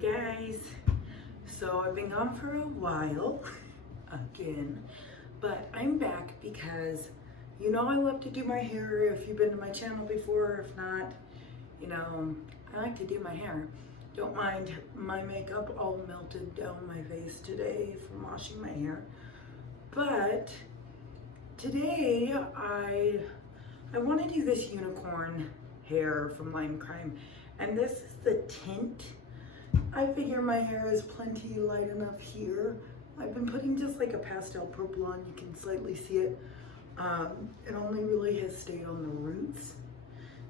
Hey guys, so I've been gone for a while again, but I'm back because you know I love to do my hair. If you've been to my channel before, if not, you know, I like to do my hair. Don't mind my makeup all melted down my face today from washing my hair. But today I want to do this unicorn hair from Lime Crime, and this is the tint. I figure my hair is plenty light enough here. I've been putting just like a pastel purple on. You can slightly see it. It only really has stayed on the roots.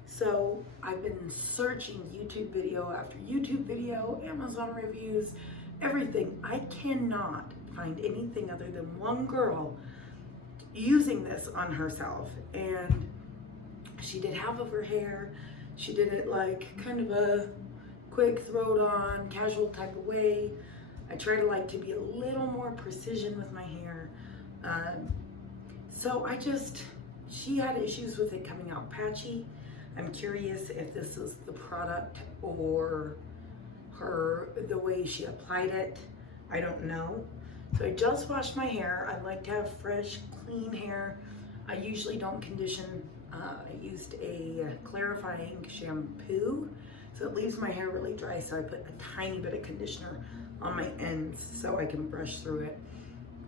So I've been searching YouTube video after YouTube video, Amazon reviews, everything. I cannot find anything other than one girl using this on herself. And she did half of her hair. She did it like kind of a quick throw it on, casual type of way. I try to be a little more precision with my hair. So she had issues with it coming out patchy. I'm curious if this is the product or the way she applied it. I don't know. So I just washed my hair. I like to have fresh, clean hair. I usually don't condition. I used a clarifying shampoo, so it leaves my hair really dry, so I put a tiny bit of conditioner on my ends so I can brush through it.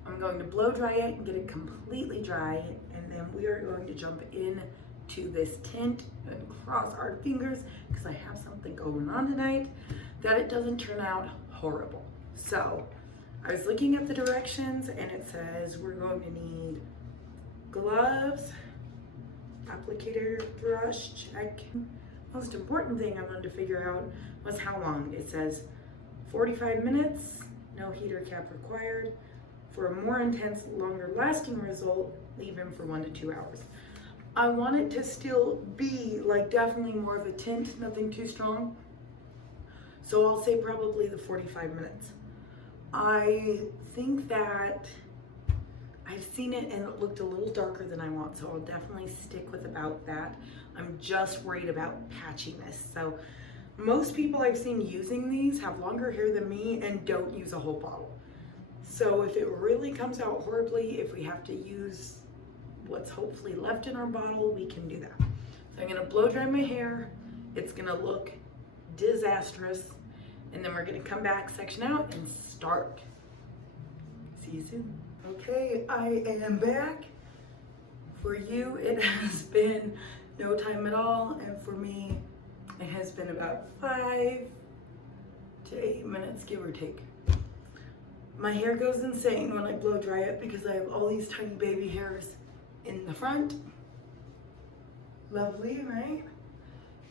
I'm going to blow dry it and get it completely dry, and then we are going to jump in to this tint and cross our fingers because I have something going on tonight that it doesn't turn out horrible. So I was looking at the directions and it says we're going to need gloves, applicator, brush, check. Most important thing I wanted to figure out was how long. It says 45 minutes, no heater cap required. For a more intense, longer lasting result, leave in for 1 to 2 hours. I want it to still be definitely more of a tint, nothing too strong. So I'll say probably the 45 minutes. I think that I've seen it and it looked a little darker than I want, so I'll definitely stick with about that. I'm just worried about patchiness. So most people I've seen using these have longer hair than me and don't use a whole bottle. So if it really comes out horribly, if we have to use what's hopefully left in our bottle, we can do that. So I'm gonna blow dry my hair. It's gonna look disastrous. And then we're gonna come back, section out, and start. See you soon. Okay, I am back. For you, it has been no time at all, and for me, it has been about 5 to 8 minutes, give or take. My hair goes insane when I blow dry it because I have all these tiny baby hairs in the front. Lovely, right?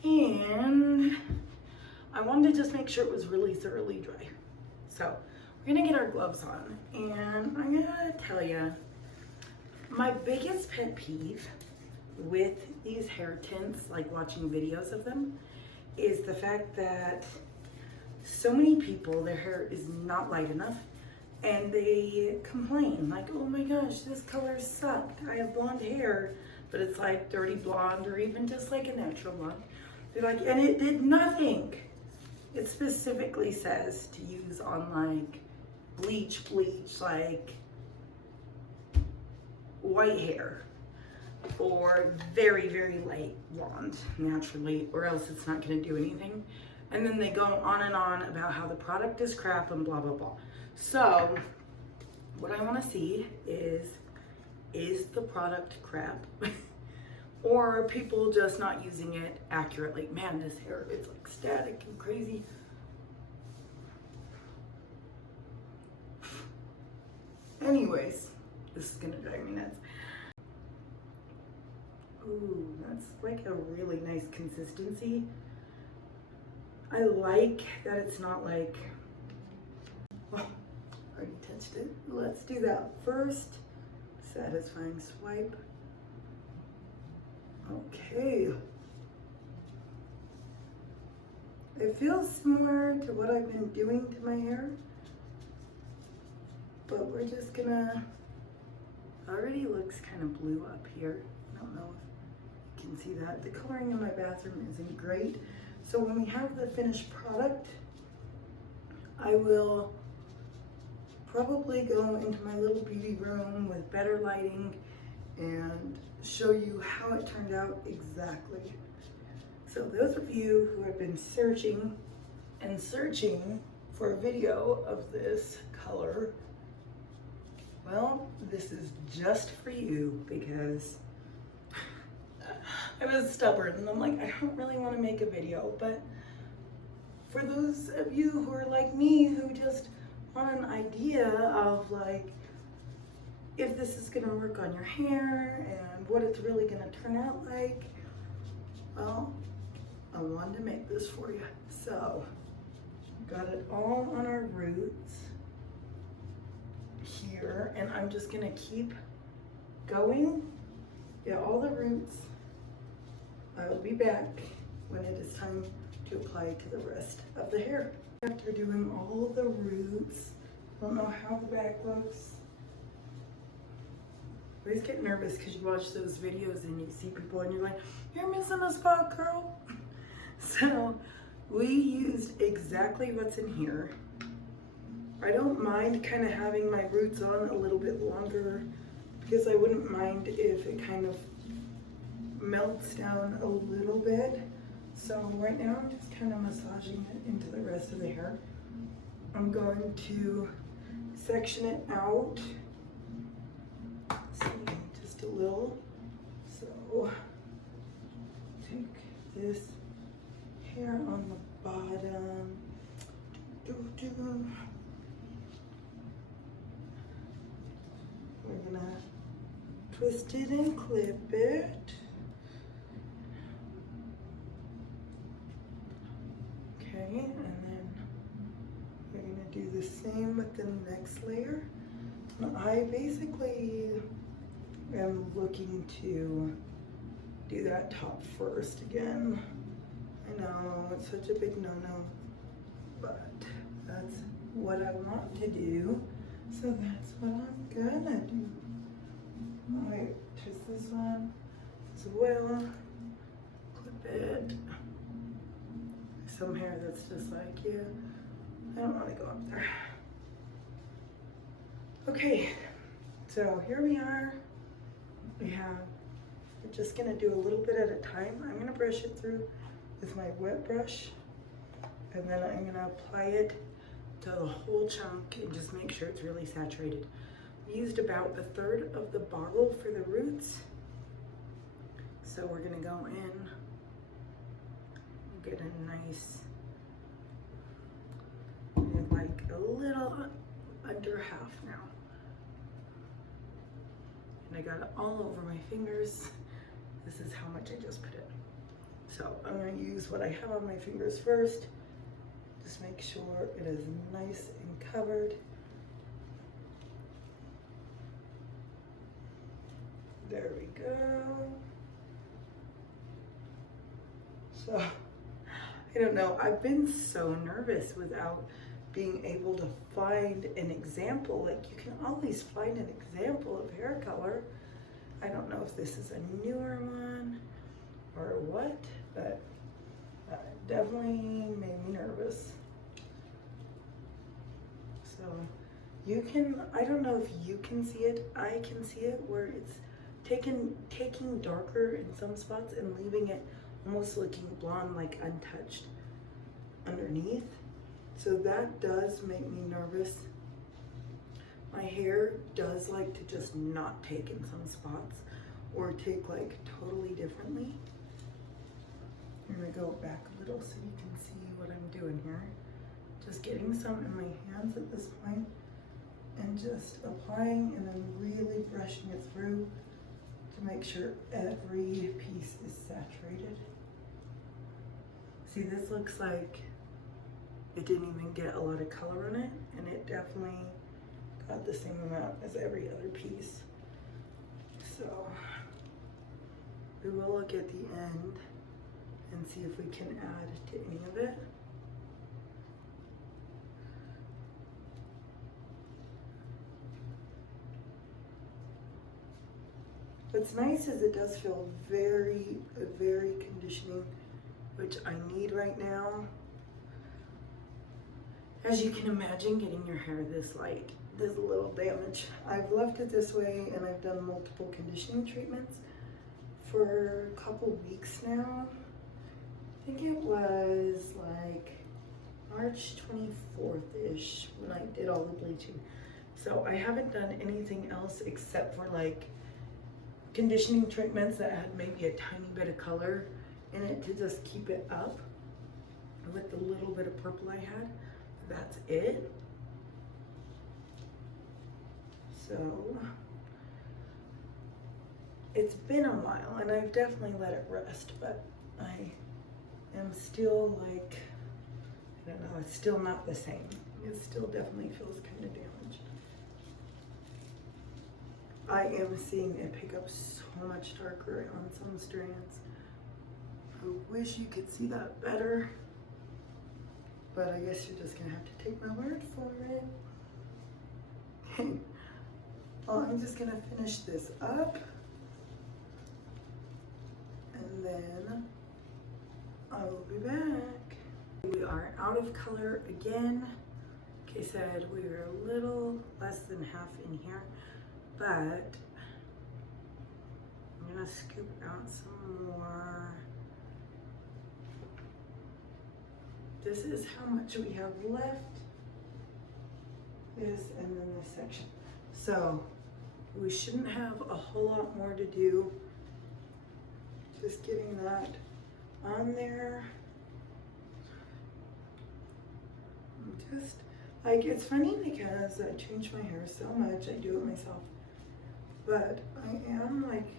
And I wanted to just make sure it was really thoroughly dry. So we're gonna get our gloves on, and I'm gonna tell you, my biggest pet peeve with these hair tints, like watching videos of them, is the fact that so many people, their hair is not light enough, and they complain like, oh my gosh, this color sucked. I have blonde hair, but it's like dirty blonde or even just like a natural blonde. They're like, and it did nothing. It specifically says to use on like bleach, like white hair or very, very light blonde naturally, or else it's not gonna do anything. And then they go on and on about how the product is crap and blah, blah, blah. So what I wanna see is the product crap? Or are people just not using it accurately? Man, this hair is like static and crazy. Anyways, this is gonna drive me nuts. Ooh, that's like a really nice consistency. I like that it's not like, oh, already touched it. Let's do that first. Satisfying swipe. Okay. It feels similar to what I've been doing to my hair, but we're just gonna, already looks kind of blue up here. I don't know if you can see that. The coloring in my bathroom isn't great. So when we have the finished product, I will probably go into my little beauty room with better lighting and show you how it turned out exactly. So those of you who have been searching and searching for a video of this color, well, this is just for you, because I was stubborn and I'm like, I don't really want to make a video. But for those of you who are like me, who just want an idea of like if this is going to work on your hair and what it's really going to turn out like, well, I wanted to make this for you. So got it all on our roots here, and I'm just going to keep going. Get all the roots. I'll be back when it is time to apply to the rest of the hair. After doing all of the roots, don't know how the back looks. I always get nervous because you watch those videos and you see people and you're like, you're missing a spot, girl. So we used exactly what's in here. I don't mind kind of having my roots on a little bit longer, because I wouldn't mind if it kind of melts down a little bit. So right now I'm just kind of massaging it into the rest of the hair. I'm going to section it out. See, just a little. So take this hair on the bottom. We're gonna twist it and clip it. Okay, and then we're gonna do the same with the next layer. I basically am looking to do that top first again. I know it's such a big no-no, but that's what I want to do. So that's what I'm gonna do. Alright, twist this one as well. Clip it. Some hair that's just like, yeah, I don't want to go up there. Okay, so here we are. We're just gonna do a little bit at a time. I'm gonna brush it through with my wet brush, and then I'm gonna apply it to the whole chunk and just make sure it's really saturated. We used about 1/3 of the bottle for the roots. So we're gonna go in, get a nice, like a little under half now. And I got it all over my fingers. This is how much I just put in. So I'm gonna use what I have on my fingers first. Just make sure it is nice and covered. There we go. So, I don't know, I've been so nervous without being able to find an example. Like, you can always find an example of hair color. I don't know if this is a newer one or what, but definitely made me nervous. So you can, I don't know if you can see it, I can see it, where it's taking darker in some spots and leaving it almost looking blonde, like untouched underneath. So that does make me nervous. My hair does like to just not take in some spots, or take like totally differently. I'm gonna go back a little so you can see what I'm doing here. Just getting some in my hands at this point and just applying and then really brushing it through to make sure every piece is saturated. See, this looks like it didn't even get a lot of color on it, and it definitely got the same amount as every other piece. So we will look at the end and see if we can add to any of it. What's nice is it does feel very, very conditioning, which I need right now. As you can imagine, getting your hair this light does a little damage. I've left it this way and I've done multiple conditioning treatments for a couple weeks now. I think it was like March 24th-ish when I did all the bleaching. So I haven't done anything else except for like conditioning treatments that had maybe a tiny bit of color in it to just keep it up with the little bit of purple I had. That's it. So it's been a while and I've definitely let it rest, but I am still like, I don't know, it's still not the same. It still definitely feels kind of damaged. I am seeing it pick up so much darker on some strands. I wish you could see that better, but I guess you're just gonna have to take my word for it. Well, I'm just gonna finish this up and then I will be back. We are out of color again. Like I said, we were a little less than half in here, but I'm gonna scoop out some more. This is how much we have left. This and then this section. So we shouldn't have a whole lot more to do. Just getting that on there. Just like, it's funny because I change my hair so much, I do it myself, but I am like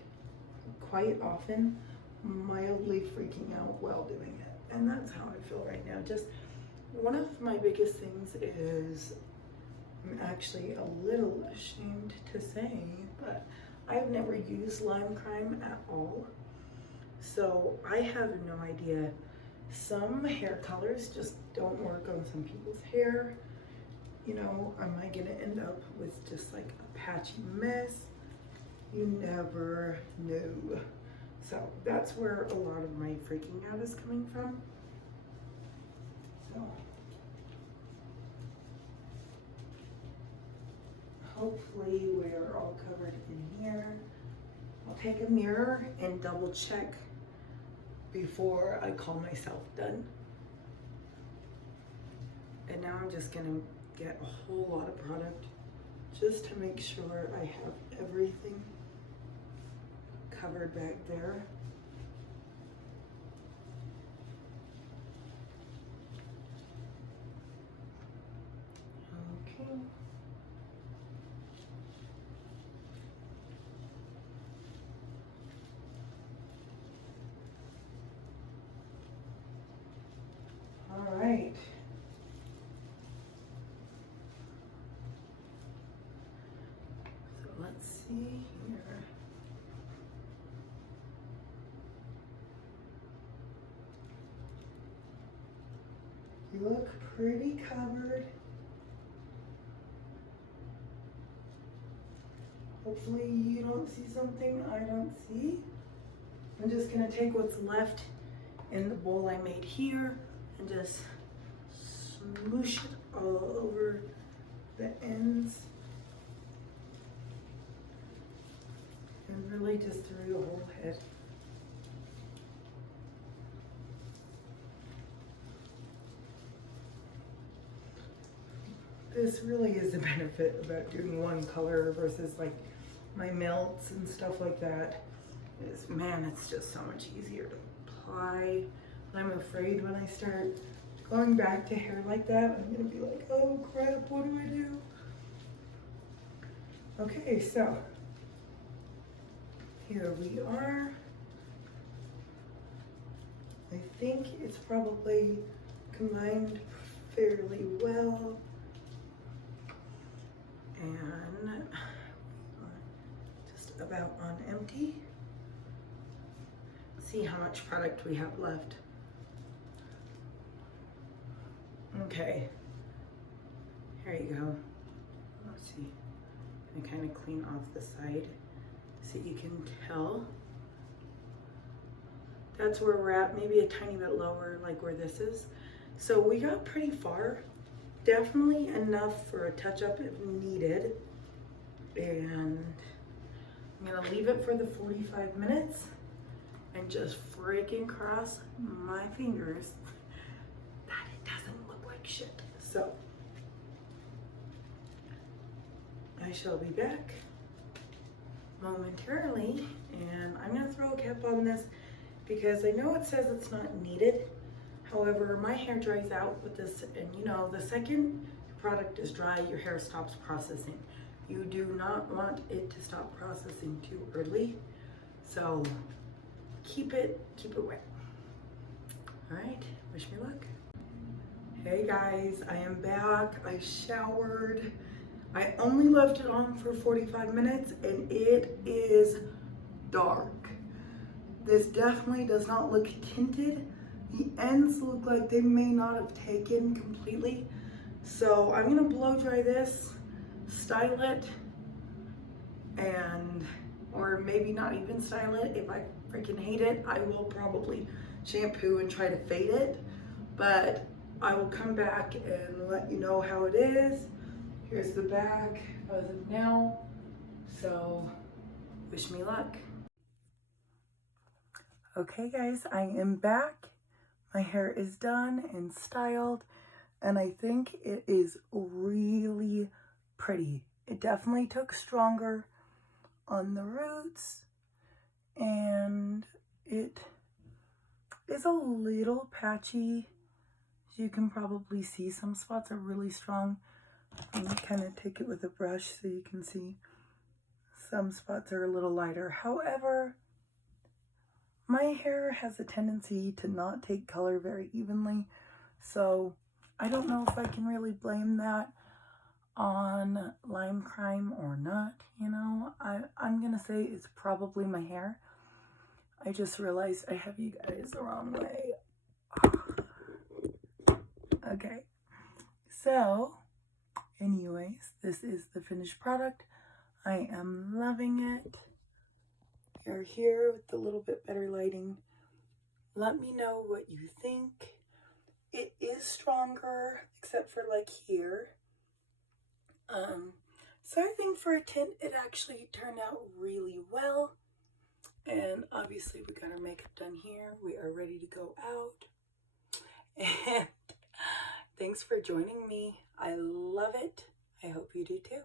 quite often mildly freaking out while doing it, and that's how I feel right now. Just one of my biggest things is, I'm actually a little ashamed to say, but I've never used lime crime at all, so I have no idea. Some hair colors just don't work on some people's hair. You know, am I gonna end up with just like a patchy mess? You never know. So that's where a lot of my freaking out is coming from. So hopefully we're all covered in here. I'll take a mirror and double check before I call myself done. And now I'm just gonna get a whole lot of product just to make sure I have everything covered back there. Okay. All right. So let's see here. You look pretty covered. Hopefully you don't see something I don't see. I'm just gonna take what's left in the bowl I made here and just smoosh it all over the ends. And really just through the whole head. This really is the benefit about doing one color versus like my melts and stuff like that. Is, man, it's just so much easier to apply. But I'm afraid when I start going back to hair like that, I'm gonna be like, oh crap, what do I do? Okay, so here we are. I think it's probably combined fairly well. And just about on empty. See how much product we have left. Okay, here you go. Let's see, I kind of clean off the side so you can tell. That's where we're at, maybe a tiny bit lower, like where this is. So we got pretty far definitely enough for a touch-up if needed. And I'm gonna leave it for the 45 minutes and just freaking cross my fingers that it doesn't look like shit. So I shall be back momentarily, and I'm gonna throw a cap on this because I know it says it's not needed. However, my hair dries out with this, and you know, the second your product is dry, your hair stops processing. You do not want it to stop processing too early. So keep it wet. All right, wish me luck. Hey guys, I am back. I showered. I only left it on for 45 minutes and it is dark. This definitely does not look tinted. The ends look like they may not have taken completely. So I'm gonna blow dry this, style it, and, or maybe not even style it. If I freaking hate it, I will probably shampoo and try to fade it. But I will come back and let you know how it is. Here's the back as of now. So wish me luck. Okay guys, I am back. My hair is done and styled, and I think it is really pretty. It definitely took stronger on the roots, and it is a little patchy. As you can probably see, some spots are really strong. I'm gonna kind of take it with a brush so you can see some spots are a little lighter. However, my hair has a tendency to not take color very evenly, so I don't know if I can really blame that on lime crime or not. You know, I'm gonna say it's probably my hair. I just realized I have you guys the wrong way. Okay, so anyways, this is the finished product. I am loving it. You're here with a little bit better lighting. Let me know what you think. It is stronger, except for like here. So I think for a tint, it actually turned out really well. And obviously we got our makeup done here. We are ready to go out. And thanks for joining me. I love it. I hope you do too.